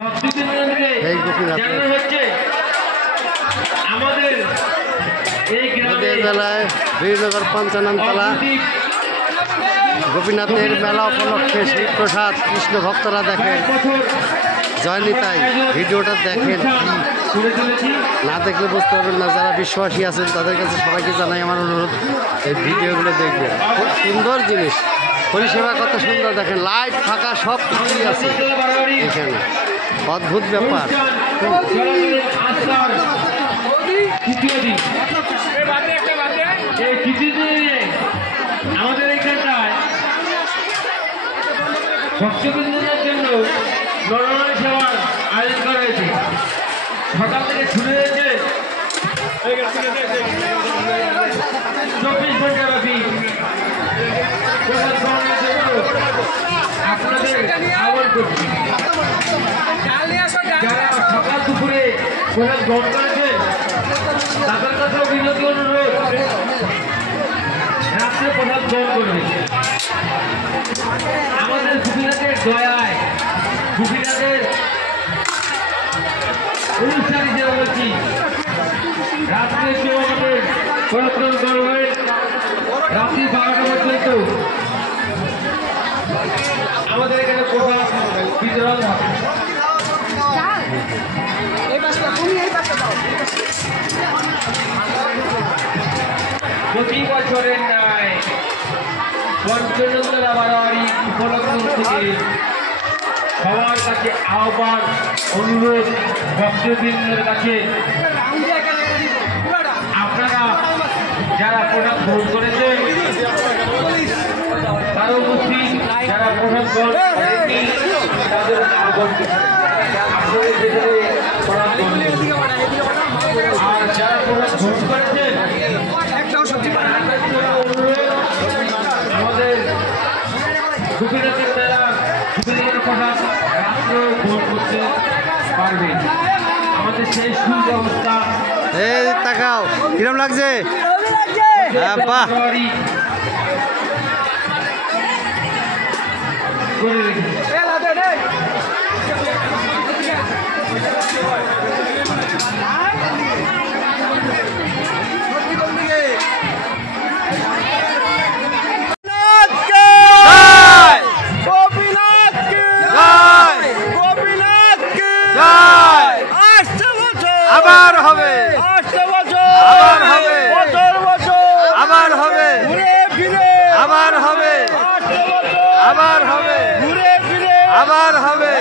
এই জেলায় বীরনগর পঞ্চাননতলা গোপীনাথের মেলা উপলক্ষে শিবপ্রসাদ কৃষ্ণ ভক্তরা দেখেন জয়নিতাই ভিডিওটা দেখেন না দেখলে বুঝতে পারবেন না। যারা বিশ্বাসী আছেন তাদের কাছে সবাইকে জানাই আমার অনুরোধ, এই ভিডিওগুলো দেখবেন। খুব সুন্দর জিনিস, পরিষেবা কত সুন্দর দেখেন, লাইট ফাঁকা সব কিছুই আছে এখানে, অদ্ভুত ব্যাপার। আমাদের এখানটায় ভক্তবৃন্দদের জন্য নরনারী সেবার আয়োজন করা হয়েছে। সকাল থেকে শুরু হয়েছে 24 ঘন্টা ব্যাপী আপনাদের আহ্বান করছি। যারা সকাল দুপুরে প্রসাদ গ্রহণ করেছে তাদের কাছেও বিনতি অনুরোধ, রাত্রে প্রসাদ গ্রহণ করবে। আমাদের গোপীনাথের দয়ায়, গোপীনাথের অনুষ্ঠান হিসেবে বলছি, রাত্রে কেউ আমাদের প্রদর্শন করবে রাত্রি 12টা পর্যন্ত আমাদের এখানে প্রসাদ বিতরণ হবে। প্রতি বছরের ন্যায় পঞ্চাননতলা বারোয়ারি উপলক্ষ থেকে সবার কাছে আহ্বান, অনুরোধ, ভক্তবৃন্দের কাছে আপনারা যারা প্রসাদ গ্রহণ করেছে তারা উপস্থিত, যারা প্রসাদ গ্রহণ করেনি তাদের আহ্বান আপনাদের যেখানে প্রসাদ গ্রহণ আর যারা প্রসাদ গ্রহণ করেছে আমাদের গোপীনাথের মেলা গোপীনাথের প্রসাদ রাত্রেও গ্রহণ করতে পারবে। আমাদের সেই সুব্যবস্থা তাকাও কিরম লাগছে, বাহ করে রেখেছে। আবার হবে, আবার হবে, আবার হবে, আবার হবে, আবার হবে, আবার হবে।